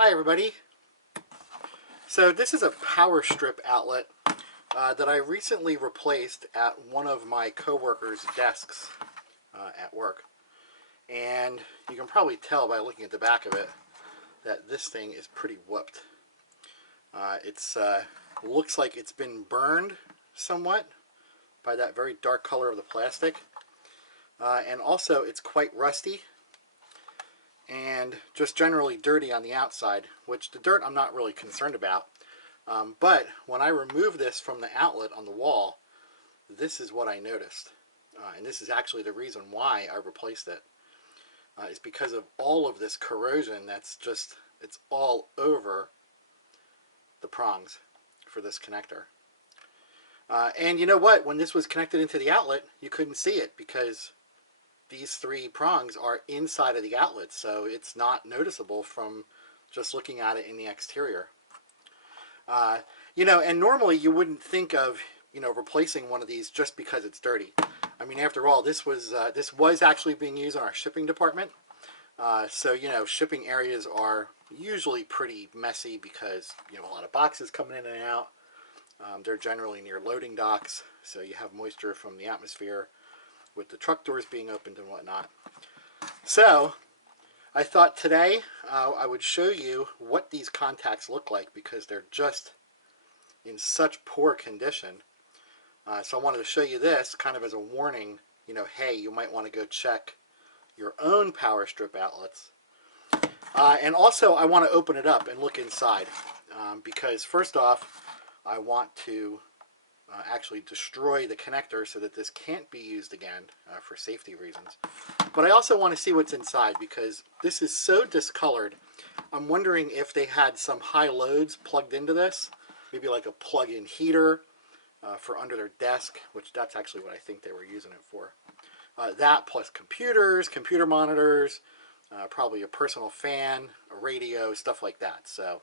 Hi everybody. So this is a power strip outlet that I recently replaced at one of my coworkers' desks at work. And you can probably tell by looking at the back of it that this thing is pretty whooped. It looks like it's been burned somewhat by that very dark color of the plastic. And also it's quite rusty and just generally dirty on the outside, which the dirt I'm not really concerned about. But when I remove this from the outlet on the wall, this is what I noticed. And this is actually the reason why I replaced it. Is because of all of this corrosion that's just, it's all over the prongs for this connector. And you know what? When this was connected into the outlet, you couldn't see it because these three prongs are inside of the outlet, so it's not noticeable from just looking at it in the exterior. And normally you wouldn't think of, replacing one of these just because it's dirty. I mean, after all, this was actually being used in our shipping department. So, shipping areas are usually pretty messy because, a lot of boxes coming in and out. They're generally near loading docks, so you have moisture from the atmosphere with the truck doors being opened and whatnot. So I thought today I would show you what these contacts look like because they're just in such poor condition. So I wanted to show you this kind of as a warning, hey, you might want to go check your own power strip outlets. And also I want to open it up and look inside because first off, I want to actually destroy the connector so that this can't be used again for safety reasons. But I also want to see what's inside because this is so discolored. I'm wondering if they had some high loads plugged into this, maybe like a plug-in heater for under their desk, which that's actually what I think they were using it for. That plus computers, computer monitors, probably a personal fan, a radio, stuff like that. So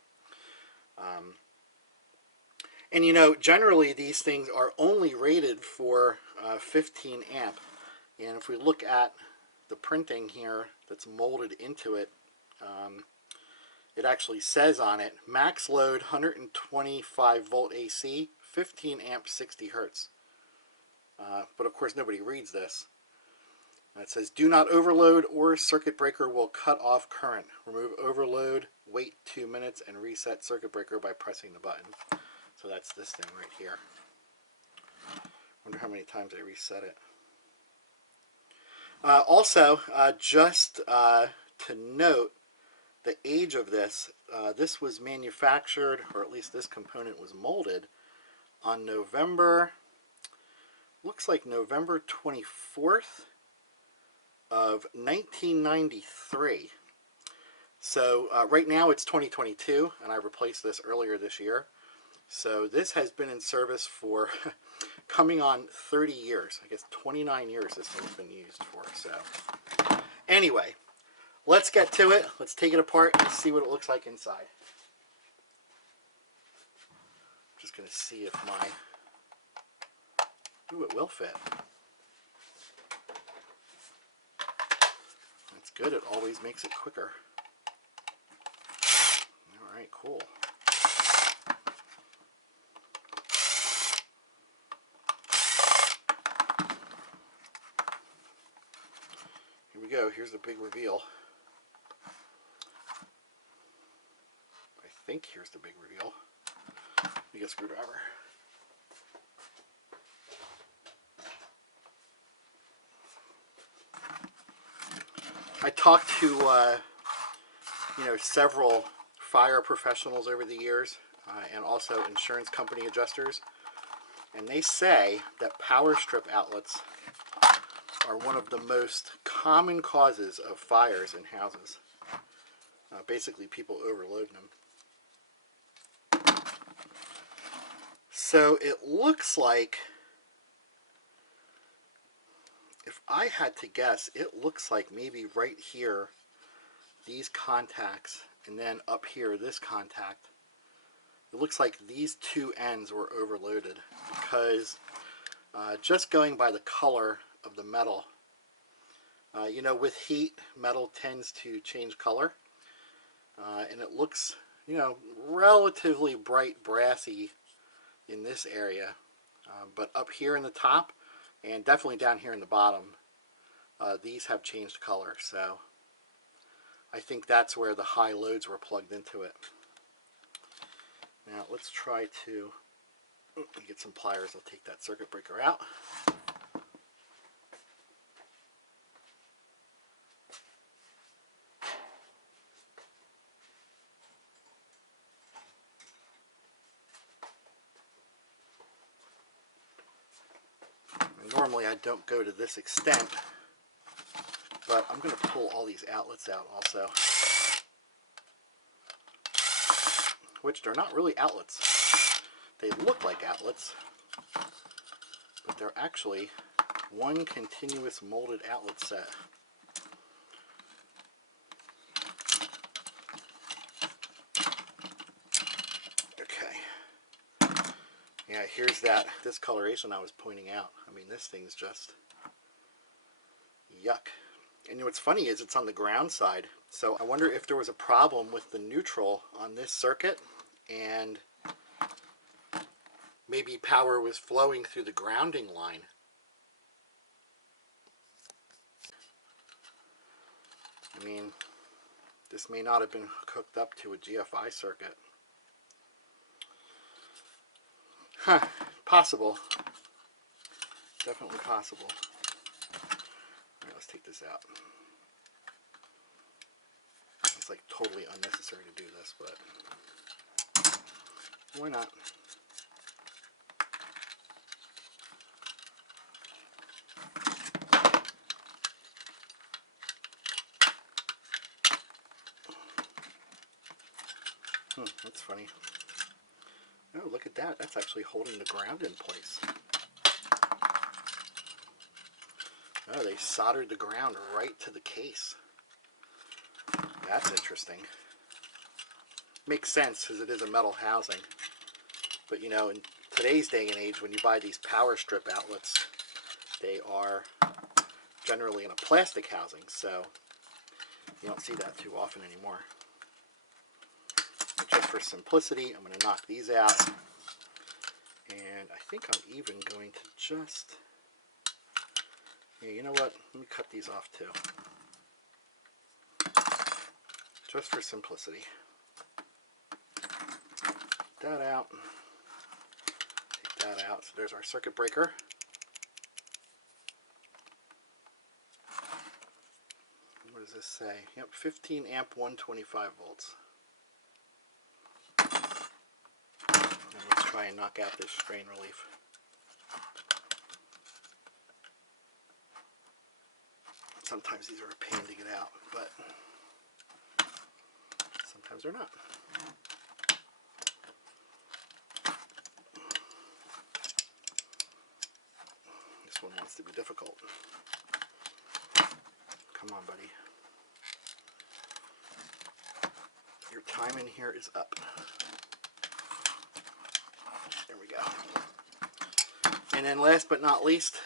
and generally these things are only rated for 15 amp. And if we look at the printing here that's molded into it, it actually says on it, max load 125 volt AC, 15 amp, 60 hertz. But of course nobody reads this. It says, do not overload or circuit breaker will cut off current. Remove overload, wait 2 minutes, and reset circuit breaker by pressing the button. So that's this thing right here. Wonder how many times I reset it. Also, just to note the age of this, this was manufactured, or at least this component was molded, on November 24th of 1993. So right now it's 2022, and I replaced this earlier this year. So this has been in service for coming on 30 years. I guess 29 years this thing's been used for. So anyway, let's get to it. Let's take it apart and see what it looks like inside. I'm just going to see if my... Ooh, it will fit. That's good. It always makes it quicker. All right, cool. Here we go. Here's the big reveal. I think here's the big reveal. Let me get a screwdriver. I talked to several fire professionals over the years and also insurance company adjusters, and they say that power strip outlets are one of the most common causes of fires in houses. Basically, people overload them. So it looks like, if I had to guess, it looks like maybe right here, these contacts, and then up here, this contact, it looks like these two ends were overloaded because just going by the color of the metal, with heat, metal tends to change color. and it looks, you know, relatively bright brassy in this area, but up here in the top and definitely down here in the bottom, these have changed color. So I think that's where the high loads were plugged into it. Now let's try to get some pliers. I'll take that circuit breaker out. Normally I don't go to this extent, but I'm going to pull all these outlets out also, which they're not really outlets. They look like outlets, but they're actually one continuous molded outlet set. Okay. Yeah, here's that discoloration I was pointing out. I mean, this thing's just yuck. And you know what's funny is it's on the ground side. So I wonder if there was a problem with the neutral on this circuit and maybe power was flowing through the grounding line. I mean, this may not have been hooked up to a GFI circuit. Huh, possible. Definitely possible. All right, let's take this out. It's like totally unnecessary to do this, but why not? That's funny. Oh, look at that. That's actually holding the ground in place. Oh, they soldered the ground right to the case. That's interesting. Makes sense because it is a metal housing. But you know, in today's day and age, when you buy these power strip outlets, they are generally in a plastic housing, so you don't see that too often anymore. But just for simplicity, I'm going to knock these out. And I think I'm even going to just... Yeah, you know what? Let me cut these off too. Just for simplicity. Take that out. Take that out. So there's our circuit breaker. What does this say? Yep, 15 amp, 125 volts. And let's try and knock out this strain relief. Sometimes these are a pain to get out, but sometimes they're not. This one wants to be difficult. Come on, buddy. Your time in here is up. There we go. And then last but not least,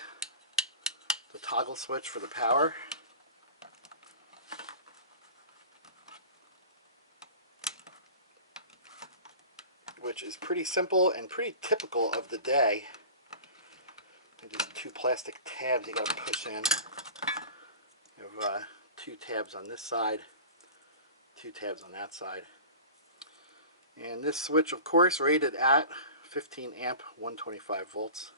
the toggle switch for the power. Which is pretty simple and pretty typical of the day. Just two plastic tabs you gotta push in. You have two tabs on this side, two tabs on that side. And this switch, of course, rated at 15 amp, 125 volts.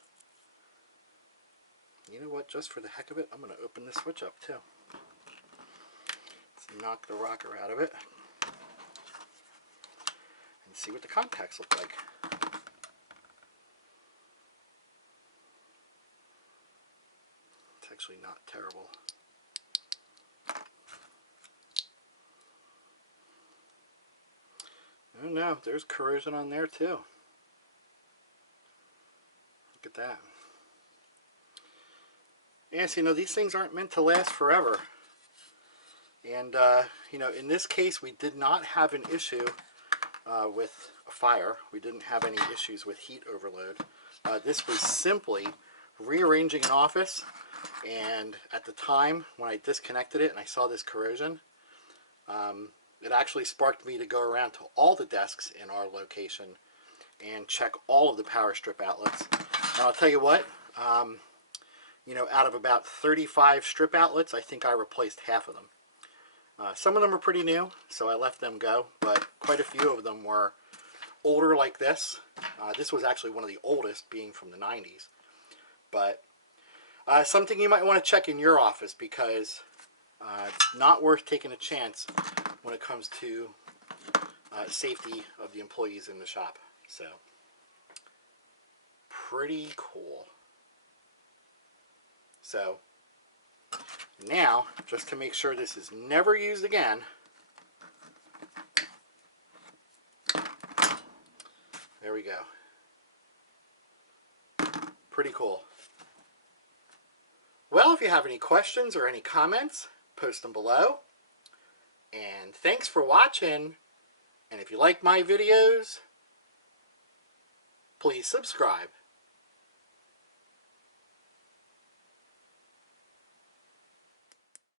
You know what, just for the heck of it, I'm going to open this switch up too. Let's knock the rocker out of it and see what the contacts look like. It's actually not terrible. Oh no, there's corrosion on there too. Look at that. Yes, you know, these things aren't meant to last forever. And, you know, in this case, we did not have an issue with a fire. We didn't have any issues with heat overload. This was simply rearranging an office. And at the time when I disconnected it and I saw this corrosion, it actually sparked me to go around to all the desks in our location and check all of the power strip outlets. And I'll tell you what, you know, out of about 35 strip outlets, I think I replaced half of them. Some of them are pretty new, so I left them go, but quite a few of them were older like this. This was actually one of the oldest, being from the 90s. But something you might want to check in your office, because it's not worth taking a chance when it comes to safety of the employees in the shop. So, pretty cool. So, now, just to make sure this is never used again, there we go. Pretty cool. Well, if you have any questions or any comments, post them below. And thanks for watching. And if you like my videos, please subscribe.